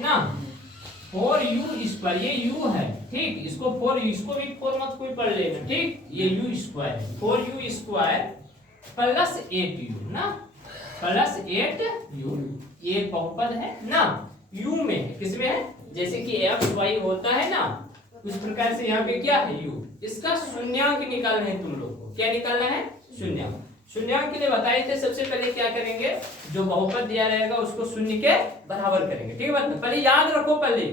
ना, 4u², ये u है ठीक, इसको 4, इसको भी 4 मत कोई पढ़ लेना ठीक, ये u² है, 4u² प्लस 8u ना, प्लस 8u, ये बहुपद है ना, u में है, किस में है, जैसे कि x y होता है ना, उस प्रकार से यहाँ पे क्या है u, इसका शून्यांक निकालना है तुम लोग को, क्या निकालना है, शून्यांक। शून्यांक के लिए बताए थे सबसे पहले क्या करेंगे, जो बहुपद दिया रहेगा उसको शून्य के बराबर करेंगे, ठीक है बात ना। पहले याद रखो पहले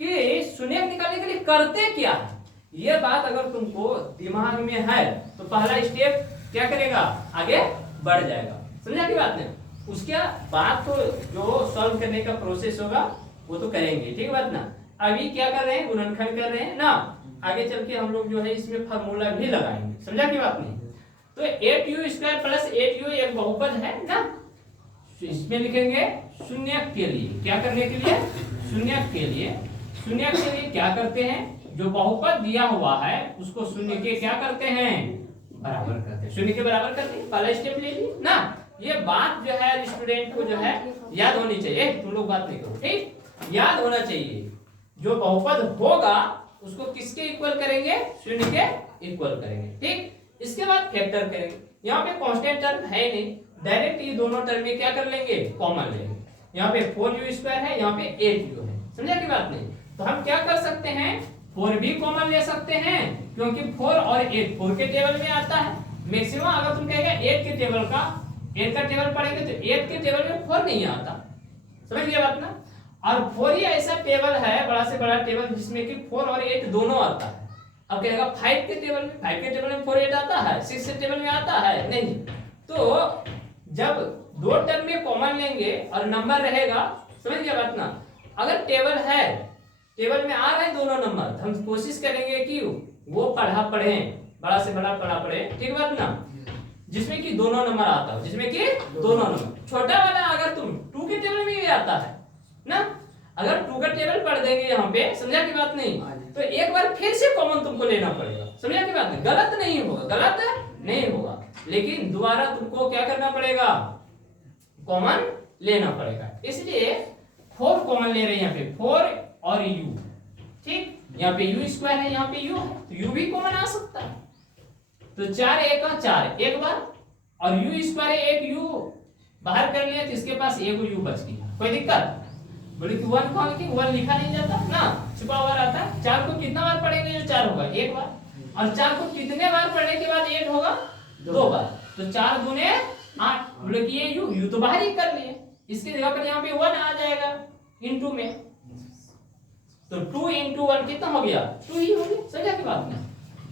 कि शून्यांक निकालने के लिए करते क्या है, ये बात अगर तुमको दिमाग में है तो पहला स्टेप क्या करेगा, आगे बढ़ जाएगा, समझा की बात नहीं। उसके बाद तो जो सॉल्व करने का प्रोसेस होगा वो तो करेंगे, ठीक है बात ना। अभी क्या कर रहे हैं, गुणनखंड कर रहे हैं ना, आगे चल के हम लोग जो है इसमें फार्मूला भी लगाएंगे, समझा की बात नहीं। तो 8u² प्लस 8u एक बहुपद है ना, इसमें लिखेंगे शून्यक के लिए, क्या करने के लिए, शून्यक के लिए। शून्यक के लिए क्या करते हैं, जो बहुपद दिया हुआ है उसको शून्य के क्या करते हैं, बराबर करते हैं, शून्य के बराबर करते हैं, पहला स्टेप ले लिए ना। ये बात जो है स्टूडेंट को जो है याद होनी चाहिए, तुम लोग बात नहीं करो ठीक, याद होना चाहिए। जो बहुपद होगा उसको किसके इक्वल करेंगे, शून्य के इक्वल करेंगे ठीक। इसके बाद फैक्टर करेंगे, यहाँ पे कांस्टेंट टर्म है नहीं, डायरेक्ट ये दोनों टर्म में क्या कर लेंगे, कॉमन लेंगे। यहाँ पे 4u² है, यहाँ पे 8u है, समझा की बात नहीं। तो हम क्या कर सकते हैं, 4 भी कॉमन ले सकते हैं, क्योंकि 4 और 8 4 के टेबल में आता है। मैक्सिमम अगर तुम कहेगा 8 के टेबल का, 8 का टेबल पढ़ेंगे तो 8 के टेबल में 4 नहीं आता, समझ गए बात ना। और 4 ही ऐसा टेबल है, बड़ा से बड़ा टेबल, जिसमें कि 4 और 8 दोनों आता है। अब कहेगा 5 के टेबल में, 5 के टेबल में 4 8 आता है, 6 के टेबल में आता है नहीं। तो जब दो टर्म में कॉमन लेंगे और नंबर रहेगा, समझ गया बात ना। अगर टेबल है, टेबल में आ रहे हैं दोनों नंबर, तो हम कोशिश करेंगे कि वो पढ़े, बड़ा से बड़ा पढ़े, ठीक बात ना, जिसमें कि दोनों नंबर आता हो, जिसमें कि दोनों नंबर। छोटा वाला अगर तुम 2 के टेबल में भी आता है ना, अगर 2 का टेबल पढ़ देंगे यहाँ पे, समझा की बात नहीं, तो एक बार फिर से कॉमन तुमको लेना पड़ेगा, समझा की बात नहीं। गलत नहीं होगा, गलत नहीं होगा, लेकिन दोबारा तुमको क्या करना पड़ेगा, कॉमन लेना पड़ेगा। इसलिए 4 कॉमन ले रहे हैं यहाँ पे, 4 और u ठीक, यहाँ पे u² है, यहाँ पे u है, तो u भी कॉमन आ सकता है। तो 4 1 का 4 एक बार, और u² है, एक u बाहर कर लिया तो इसके पास एक u बच गया, कोई दिक्कत बोले कि 1 कौन की 1 लिखा नहीं जाता ना, छुपा हुआ रहता है। 4 को कितना बार पढ़ेंगे, जो 4 होगा एक बार, और 4 को कितने बार पढ़ने के बाद 8 होगा, 2 बार, तो 4 गुने 8, बोले कि ये u तो बाहर ही कर लिए, इसकी जगह पर यहाँ पे 1 आ जाएगा इनटू में, तो 2 × 1 कितना हो गया, 2 ही हो गया, समझा की बात ना।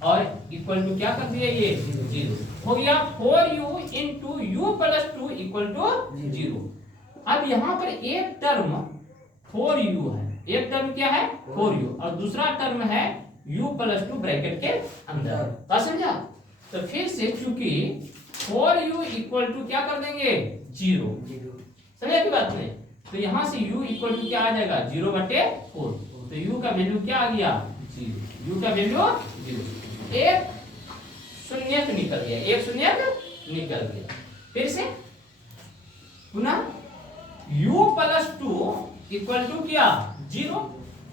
और इक्वल टू क्या कर दिया, ये 0 हो गया, 4u × u + 2 = 0। अब यहाँ पर एक टर्म 4u है, एक टर्म क्या है 4u, और दूसरा टर्म है u + 2 ब्रैकेट के अंदर, बात समझा। तो फिर से चूंकि 4u = क्या कर देंगे, 0, समझा की बात नहीं, तो यहाँ से u = क्या आ जाएगा, 0/4, तो u का वैल्यू क्या आ गया, 0, u का वैल्यू 0, एक शून्यक निकल गया, एक शून्यक निकल गया। फिर से पुनः u + 2 = क्या, 0,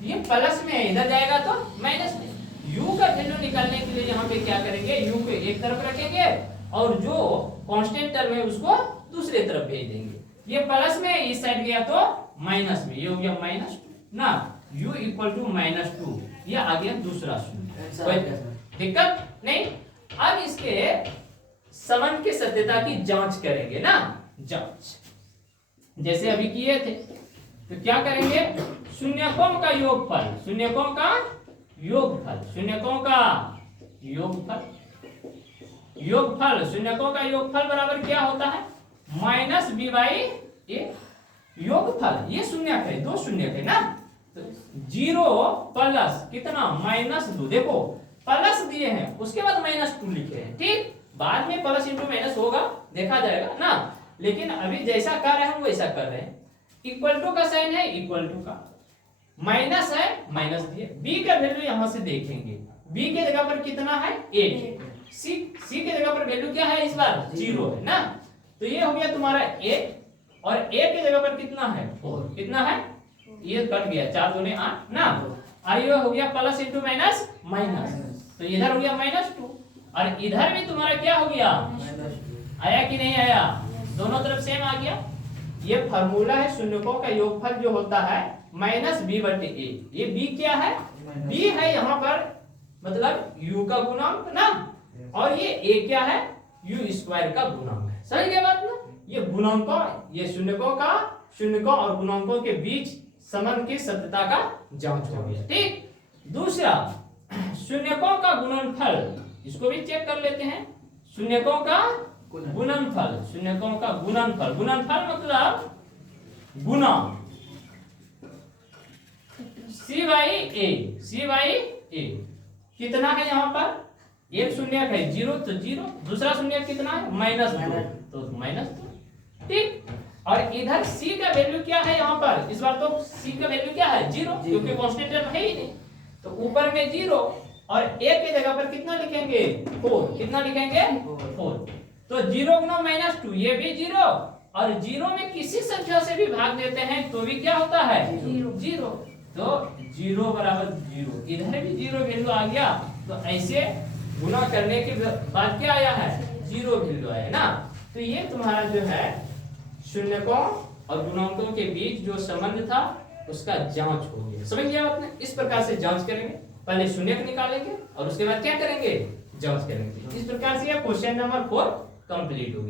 ये प्लस में है, इधर जाएगा तो माइनस में। u का वैल्यू निकालने के लिए यहाँ पे क्या करेंगे, u को एक तरफ रखेंगे और जो कांस्टेंट टर्म है उसको दूसरे तरफ भेज देंगे। ये प्लस में इस साइड गया तो माइनस में, ये हो गया -2 ना, u = -2, ये आ गया दूसरा शून्य, कोई दिक्कत नहीं। अब इसके संबंध की सत्यता की जांच करेंगे ना, जांच जैसे अभी किए थे, तो क्या करेंगे, शून्यकों का योगफल, शून्यकों का योगफल, शून्यकों का योगफल, योगफल शून्यकों का योगफल बराबर क्या होता है, -b/a। योगफल ये शून्यक है, दो शून्यक है ना, तो 0 प्लस कितना, -2, देखो प्लस दिए हैं उसके बाद -2 लिखे हैं, ठीक, बाद में प्लस इंटू माइनस होगा, देखा जाएगा ना, लेकिन अभी जैसा कर रहे हैं हम वैसा कर रहे हैं। इक्वल टू का साइन है, इक्वल टू का, माइनस है, माइनस दिए, b का वैल्यू यहां से देखेंगे, b के जगह पर कितना है 8, c के जगह पर वैल्यू क्या है इस बार 0 है ना, तो ये हो गया तुम्हारा 8, और a के जगह पर कितना है 4, कितना है ये कट गया, 4 दूनी 8 ना, और ये हो गया प्लस इंटू माइनस माइनस, तो इधर हो गया -2 और इधर भी तुम्हारा क्या हो गया, आया कि नहीं आया, दोनों तरफ सेम आ गया। ये फार्मूला है शून्यकों का योगफल जो होता है -b/a। ये b क्या है, b है यहाँ पर मतलब u का गुणांक ना, और ये a क्या है, u² का गुणांक है। समझ गए बात ना, ये गुणांकों, ये शून्यकों और गुणांकों के बीच संबंध की सत्यता का जांच हो गया। ठीक, दूसरा शून्यकों का गुणनफल, इसको भी चेक कर लेते हैं। शून्यकों का गुणनफल, शून्यकों का गुणनफल, गुणनफल मतलब गुना c/a कितना है यहाँ पर, एक शून्य है 0 तो 0, दूसरा शून्य कितना है -2 तो -2। ठीक, और इधर c का वैल्यू क्या है यहाँ पर, इस बार तो c का वैल्यू क्या है 0, क्योंकि कांस्टेंट टर्म है ही नहीं, तो ऊपर में 0 और a के जगह पर कितना लिखेंगे 4, कितना लिखेंगे 4, तो 0 गुना -2 ये भी 0, और 0 में किसी संख्या से भी भाग देते हैं तो भी क्या होता है 0, तो 0 बराबर 0, इधर भी 0 वैल्यू आ गया, तो ऐसे गुना करने के बाद क्या आया है 0 वैल्यू आया ना। तो ये तुम्हारा जो है शून्यकों और गुणांकों के बीच जो संबंध था उसका जांच हो गया। समझ गया आपने, इस प्रकार से जांच करेंगे, पहले शून्यक निकालेंगे और उसके बाद क्या करेंगे, जांच करेंगे। इस प्रकार से क्वेश्चन नंबर 4 कंप्लीट हो गया।